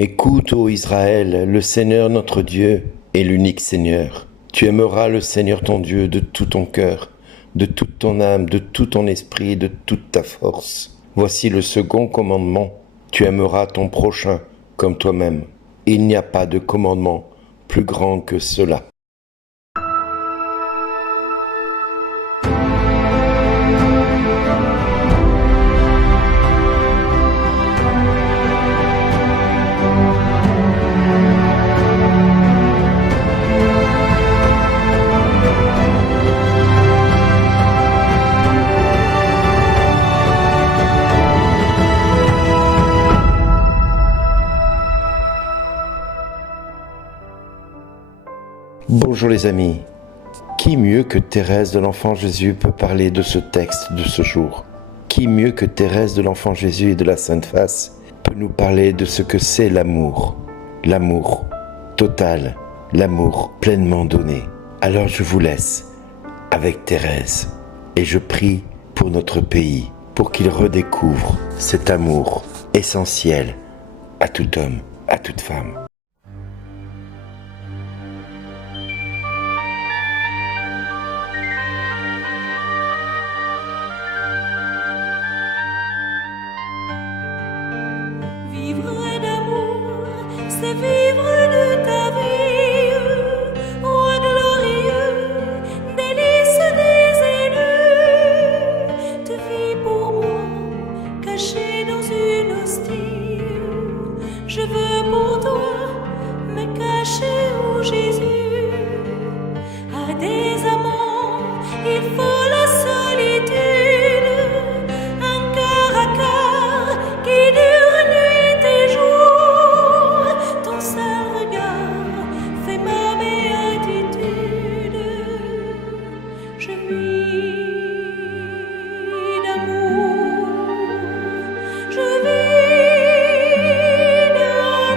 Écoute, ô Israël, le Seigneur notre Dieu est l'unique Seigneur. Tu aimeras le Seigneur ton Dieu de tout ton cœur, de toute ton âme, de tout ton esprit, de toute ta force. Voici le second commandement. Tu aimeras ton prochain comme toi-même. Il n'y a pas de commandement plus grand que cela. Bonjour les amis. Qui mieux que Thérèse de l'Enfant Jésus peut parler de ce texte de ce jour? Qui mieux que Thérèse de l'Enfant Jésus et de la Sainte Face peut nous parler de ce que c'est l'amour? L'amour total, l'amour pleinement donné. Alors je vous laisse avec Thérèse et je prie pour notre pays, pour qu'il redécouvre cet amour essentiel à tout homme, à toute femme. Vivre d'amour, c'est vivre de ta vie, ô glorieux, délice des élus. Tu vis pour moi, caché dans une hostie. Je veux pour toi me cacher, ô Jésus. À des amants, il faut la solitude, un cœur à cœur qui dure nuit et jour. Ton seul regard fait ma béatitude. Je vis d'amour, je vis d'amour.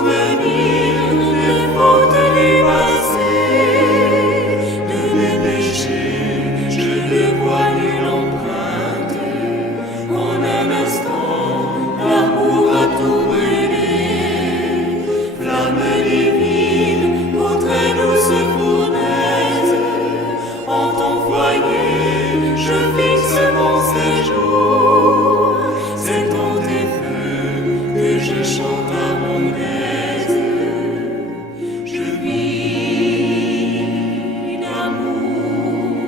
souvenir des fautes du passé, de mes péchés, je les vois nulle empreinte. En un instant, l'amour a tout brûlé, flamme divine, ô très douce fournaise. En ton foyer, je fixe mon séjour. C'est dans tes feux que je chante à mon aise. Je vis d'amour,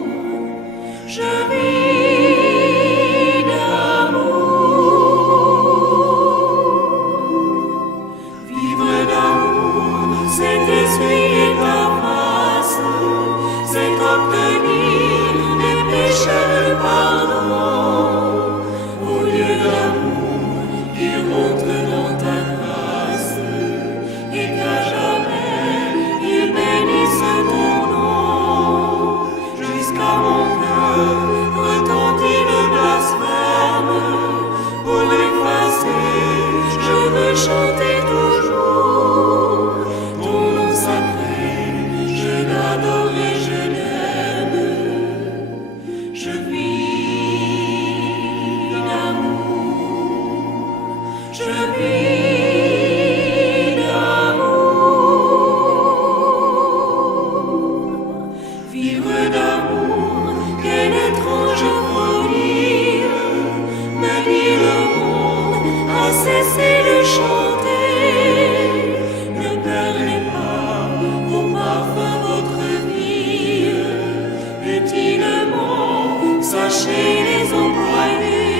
je vis d'amour. Vivre d'amour, c'est essuyer ta face, c'est obtenir des pécheurs le pardon. Au lieu d'amour, il rentre dans ta grâce, et qu'à jamais il bénisse ton nom. Jusqu'à mon cœur retentit le blasphème. Pour l'effacer, je veux chanter toujours ton nom sacré. Je l'adore et je l'aime. Je vis d'amour, je vis d'amour. Vivre d'amour, quelle étrange folie. Me dit le monde a cessé de chanter. Ne perdez pas vos parfums, votre vie. Utilement, sachez les employer.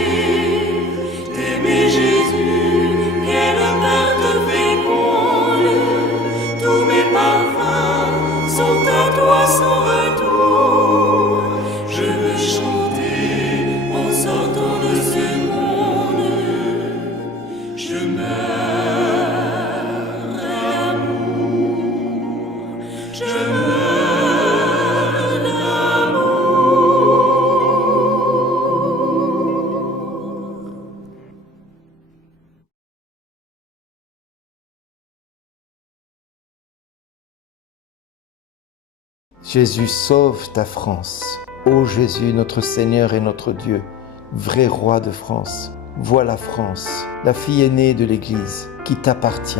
D'aimer Jésus, quelle perte féconde. Tous mes parfums sont à toi sans retour. Je veux chanter en sortant de ce monde. Je meurs d'amour, je meurs d'amour. Jésus, sauve ta France. Ô Jésus, notre Seigneur et notre Dieu, vrai roi de France, vois la France, la fille aînée de l'Église, qui t'appartient.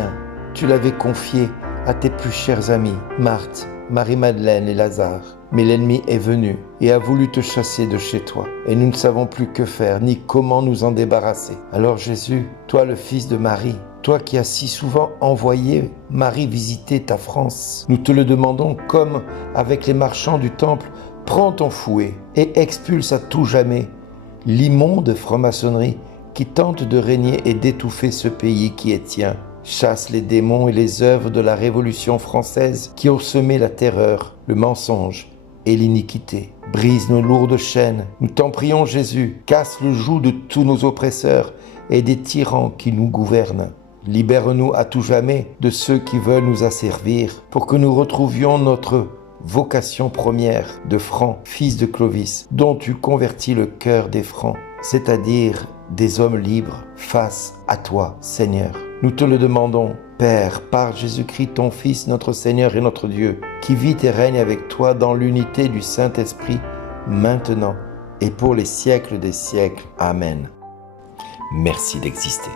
Tu l'avais confiée à tes plus chers amis, Marthe, Marie-Madeleine et Lazare. Mais l'ennemi est venu et a voulu te chasser de chez toi. Et nous ne savons plus que faire, ni comment nous en débarrasser. Alors Jésus, toi le fils de Marie, toi qui as si souvent envoyé Marie visiter ta France, nous te le demandons comme avec les marchands du temple, prends ton fouet et expulse à tout jamais l'immonde franc-maçonnerie qui tente de régner et d'étouffer ce pays qui est tien. Chasse les démons et les œuvres de la Révolution française qui ont semé la terreur, le mensonge et l'iniquité. Brise nos lourdes chaînes, nous t'en prions Jésus, casse le joug de tous nos oppresseurs et des tyrans qui nous gouvernent. Libère-nous à tout jamais de ceux qui veulent nous asservir, pour que nous retrouvions notre vocation première de Franc, fils de Clovis, dont tu convertis le cœur des Francs, c'est-à-dire des hommes libres face à toi, Seigneur. Nous te le demandons, Père, par Jésus-Christ, ton Fils, notre Seigneur et notre Dieu, qui vit et règne avec toi dans l'unité du Saint-Esprit, maintenant et pour les siècles des siècles. Amen. Merci d'exister.